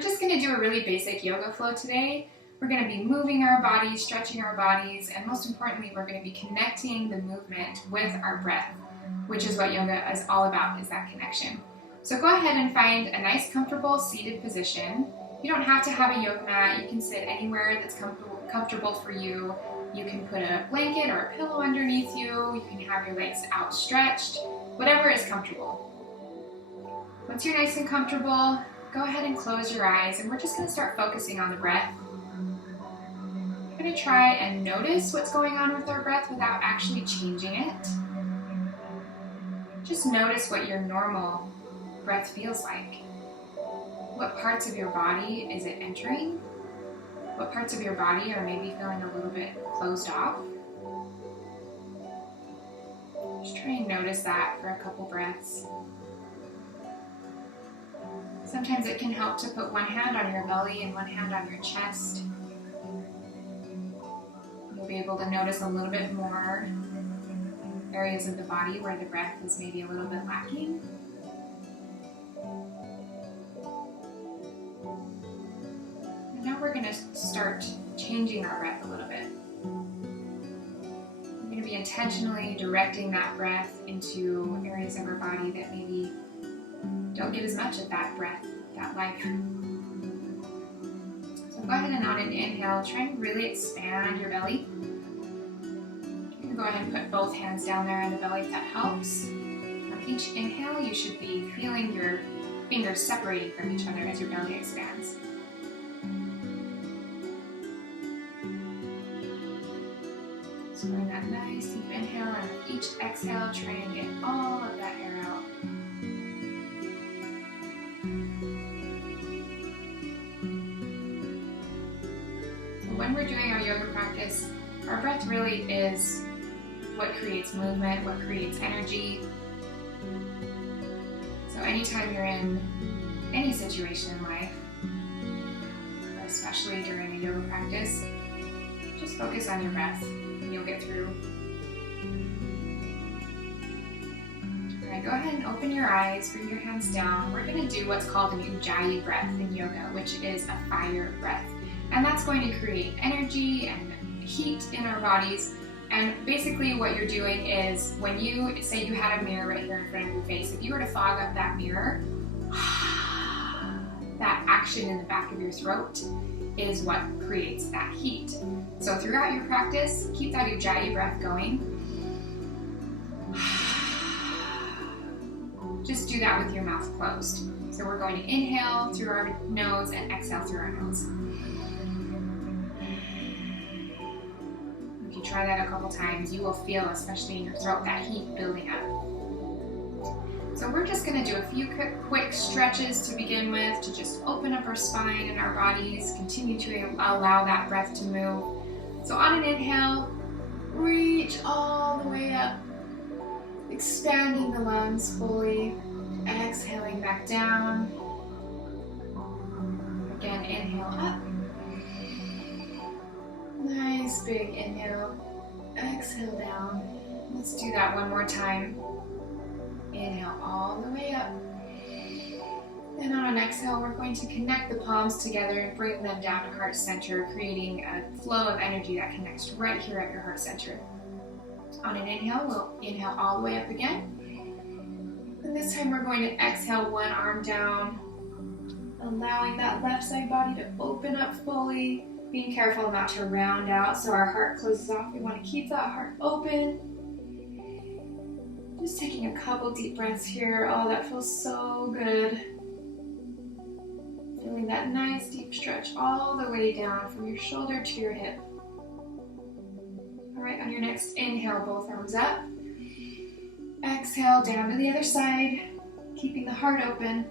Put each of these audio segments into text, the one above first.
We're just going to do a really basic yoga flow today. We're going to be moving our bodies, stretching our bodies, and most importantly, we're going to be connecting the movement with our breath, which is what yoga is all about, is that connection. So go ahead and find a nice, comfortable seated position. You don't have to have a yoga mat. You can sit anywhere that's comfortable for you. You can put a blanket or a pillow underneath you. You can have your legs outstretched, whatever is comfortable. Once you're nice and comfortable, go ahead and close your eyes, and we're just going to start focusing on the breath. We're going to try and notice what's going on with our breath without actually changing it. Just notice what your normal breath feels like. What parts of your body is it entering? What parts of your body are maybe feeling a little bit closed off? Just try and notice that for a couple breaths. Sometimes it can help to put one hand on your belly and one hand on your chest. You'll be able to notice a little bit more areas of the body where the breath is maybe a little bit lacking. And now we're going to start changing our breath a little bit. We're going to be intentionally directing that breath into areas of our body that maybe don't get as much of that breath, that life. So go ahead and on an inhale, try and really expand your belly. You can go ahead and put both hands down there on the belly if that helps. On each inhale, you should be feeling your fingers separating from each other as your belly expands. So bring that nice deep inhale, and with each exhale, try and get all of that air out. When we're doing our yoga practice, our breath really is what creates movement, what creates energy. So anytime you're in any situation in life, especially during a yoga practice, just focus on your breath and you'll get through. All right, go ahead and open your eyes, bring your hands down. We're going to do what's called an Ujjayi breath in yoga, which is a fire breath. And that's going to create energy and heat in our bodies. And basically what you're doing is, when you say you had a mirror right here in front of your face, if you were to fog up that mirror, that action in the back of your throat is what creates that heat. So throughout your practice, keep that Ujjayi breath going. Just do that with your mouth closed. So we're going to inhale through our nose and exhale through our nose. If you try that a couple times, you will feel, especially in your throat, that heat building up. So we're just going to do a few quick stretches to begin with, to just open up our spine and our bodies, continue to allow that breath to move. So on an inhale, reach all the way up, expanding the lungs fully, exhaling back down. Again, inhale up. Nice big inhale, exhale down. Let's do that one more time. Inhale all the way up. And on an exhale, we're going to connect the palms together and bring them down to heart center, creating a flow of energy that connects right here at your heart center. On an inhale, we'll inhale all the way up again. And this time we're going to exhale one arm down, allowing that left side body to open up fully. Being careful not to round out so our heart closes off. We want to keep that heart open. Just taking a couple deep breaths here. Oh, that feels so good. Feeling that nice deep stretch all the way down from your shoulder to your hip. All right, on your next inhale, both arms up. Exhale down to the other side, keeping the heart open.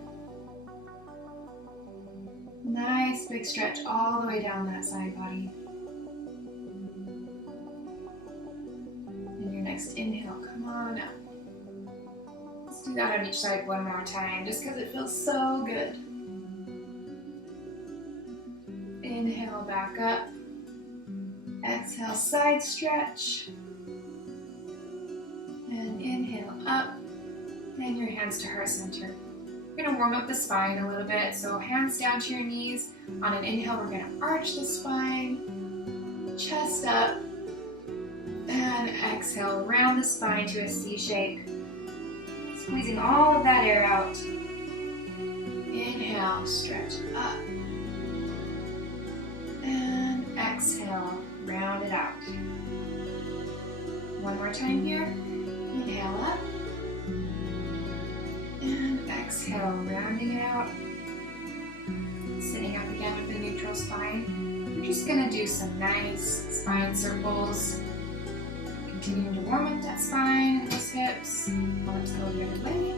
Nice big stretch all the way down that side body. And your next inhale, come on up. Let's do that on each side one more time, just because it feels so good. Inhale back up. Exhale, side stretch. And inhale up. And your hands to heart center. We're going to warm up the spine a little bit. So hands down to your knees. On an inhale, we're going to arch the spine, chest up, and exhale, round the spine to a C shape. Squeezing all of that air out. Inhale, stretch up. And exhale, round it out. One more time here. Inhale up. And exhale, rounding it out. Sitting up again with the neutral spine. We're just going to do some nice spine circles. Continuing to warm up that spine and those hips. Arms go the other way.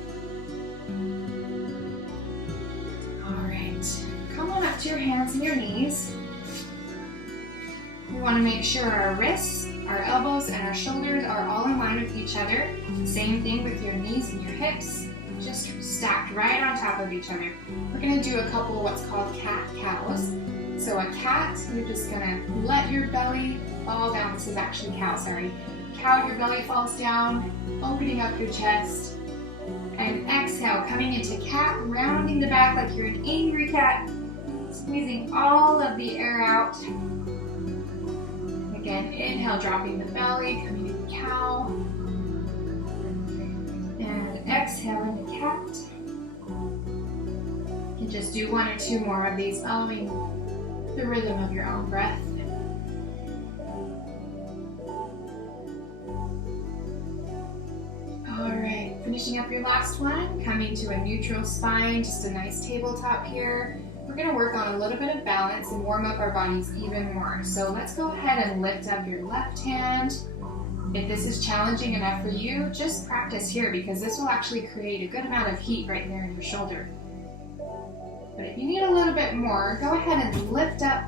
Alright, come on up to your hands and your knees. We want to make sure our wrists, our elbows, and our shoulders are all in line with each other. Same thing with your knees and your hips, just stacked right on top of each other. We're going to do a couple of what's called cat-cows. So a cat, you're just going to let your belly fall down. This is actually cow, sorry. Cow, your belly falls down, opening up your chest. And exhale, coming into cat, rounding the back like you're an angry cat. Squeezing all of the air out. Again, inhale, dropping the belly, coming into cow. And exhale into cat. You can just do one or two more of these, following the rhythm of your own breath. Alright, finishing up your last one, coming to a neutral spine, just a nice tabletop here. We're going to work on a little bit of balance and warm up our bodies even more. So let's go ahead and lift up your left hand. If this is challenging enough for you, just practice here because this will actually create a good amount of heat right there in your shoulder. But if you need a little bit more, go ahead and lift up.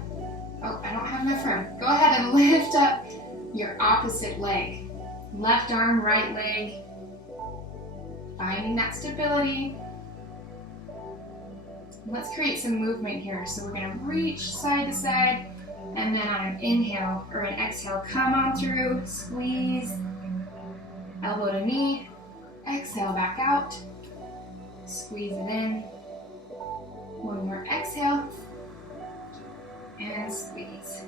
Oh, I don't have enough room. Go ahead and lift up your opposite leg. Left arm, right leg. Finding that stability. Let's create some movement here. So we're going to reach side to side, and then on an inhale or an exhale, come on through, squeeze, elbow to knee, exhale back out, squeeze it in. One more exhale, and squeeze.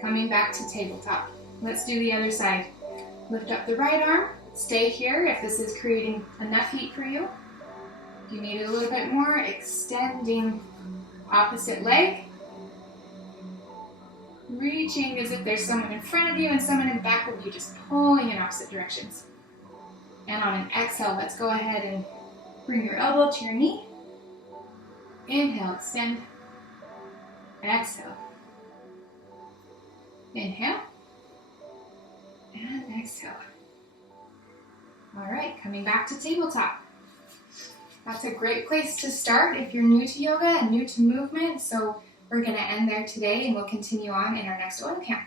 Coming back to tabletop. Let's do the other side. Lift up the right arm. Stay here if this is creating enough heat for you. If you need a little bit more, extending opposite leg. Reaching as if there's someone in front of you and someone in back of you, just pulling in opposite directions. And on an exhale, let's go ahead and bring your elbow to your knee. Inhale, extend. Exhale. Inhale. And exhale. All right, coming back to tabletop. That's a great place to start if you're new to yoga and new to movement. So we're going to end there today and we'll continue on in our next oil camp.